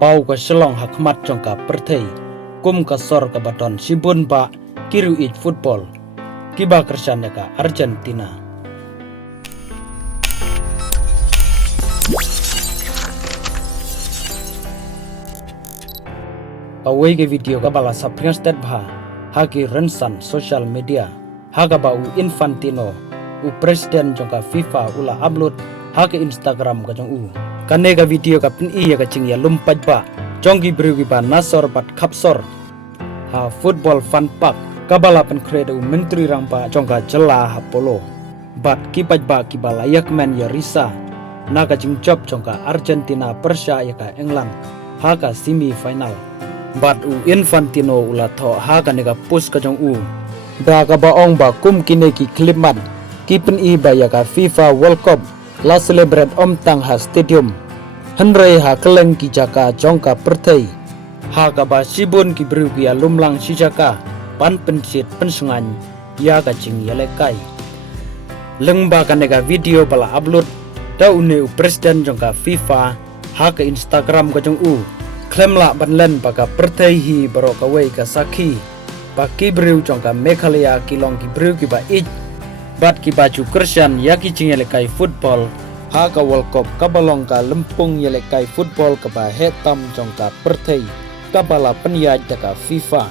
pau ka selong hakmat jongka perthei kum ka sor ka baton sibun ba kiru it football kiba kersan ka Argentina. Pawai ke video ka bala sapring stat bha haki rensan social media haga ba u Infantino u presiden jongka FIFA ula upload haki Instagram ka jong u kane ka video ka pin iya ka cing ya lumpat ba jonggi berugi ba nasor bat kapsor ha football fun park kabala pen kredo menteri rangpa jongka jela ha polo bat kipaj ba kibala yakmen ya risa naga jing job jongka Argentina Persia ya ka England haka semi final bat u Infantino ula tho haka nega pus ka jong u da ka baong ba kum kine ki klipman kipen i ba ya ka FIFA World Cup la celebrate tang ha stadium henrei ha keleng ki jaka jongka perthei ha ka ba sibun ki bru ki lumlang si jaka pan pensit pensengan ya ka jing ya lekai lengba ka nega video bala upload da une u presiden jongka FIFA ha ka Instagram ka jong u klemla banlen baka perthei hi baro ka wei ka sakhi baki bru jongka Meghalaya kilong ki bru ki ba ich bat ki baju kersian ya ki jing lekai football ha ka World Cup kabalong ka lempung yelekai football ka ba hetam jongka perthei kabala penyaj ka FIFA